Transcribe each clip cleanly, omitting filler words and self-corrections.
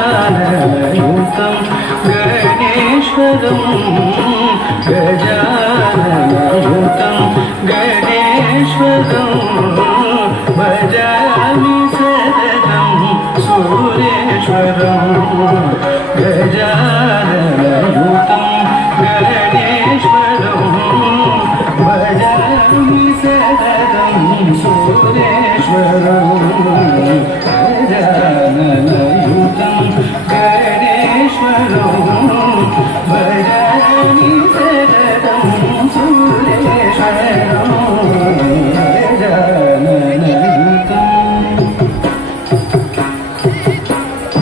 गजाननयुतं गणेश्वरं गजाननयुतं गणेश्वरं भजामि सततं सुरेश्वरं गजाननयुतं गणेश्वरं भजामि सततं सुरेश्वरं गजाननयुतं गणेश्वरं भजामि सततं सुरेश्वरं गजाननयुतं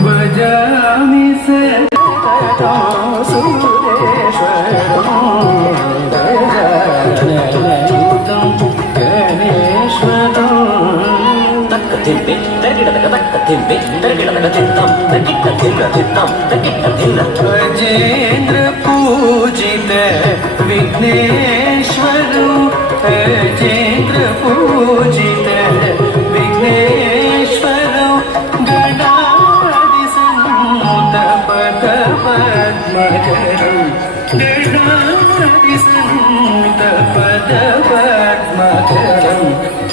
भजामि सततं सुरेश्वरं गजाननयुतं गणेश्वरं अजेन्द्र पूजित विघ्नेश्वरं अजेन्द्र पूजित विघ्नेश्वरं गणाधिसन्नुत पदपद्मकरं गणाधिसन्नुत पदपद्मकरं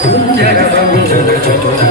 कुञ्जरवं जलचतुर